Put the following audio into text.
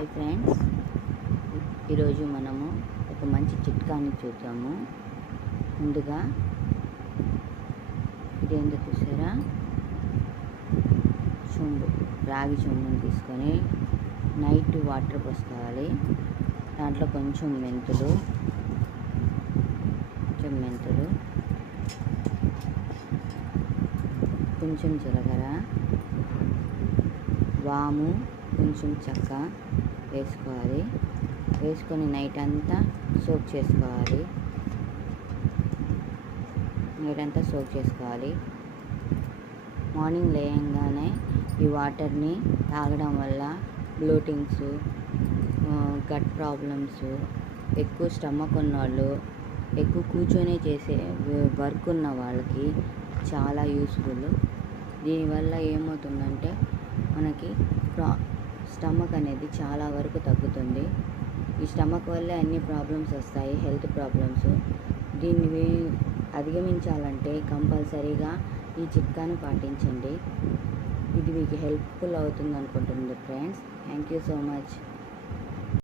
Hi friends, ఈరోజు మనము ఒక మంచి చిట్కాని చూద్దాము. ముందుగా ఇదేందో చూసారా, రాగి చెంబుని తీసుకొని నైట్ వాటర్ పోసుకోవాలి. దాంట్లో కొంచెం మెంతులు, కొంచెం జీలకర్ర, వాము, కొంచెం చెక్క వేసుకోవాలి. వేసుకొని నైట్ అంతా సోక్ చేసుకోవాలి. మార్నింగ్ లేయంగానే ఈ వాటర్ని తాగడం వల్ల బ్లోటింగ్స్, గట్ ప్రాబ్లమ్స్, ఎక్కువ స్టమక్ ఉన్నవాళ్ళు, ఎక్కువ కూర్చొని చేసే వర్క్ ఉన్న వాళ్ళకి చాలా యూస్ఫుల్. దీనివల్ల ఏమవుతుందంటే మనకి స్టమక్ అనేది చాలా వరకు తగ్గుతుంది. ఈ స్టమక్ వల్లే అన్ని ప్రాబ్లమ్స్ వస్తాయి, హెల్త్ ప్రాబ్లమ్స్. దీన్ని అధిగమించాలంటే కంపల్సరీగా ఈ చిట్కాను పాటించండి. ఇది మీకు హెల్ప్ఫుల్ అవుతుంది అనుకుంటుంది friends. Thank you so much.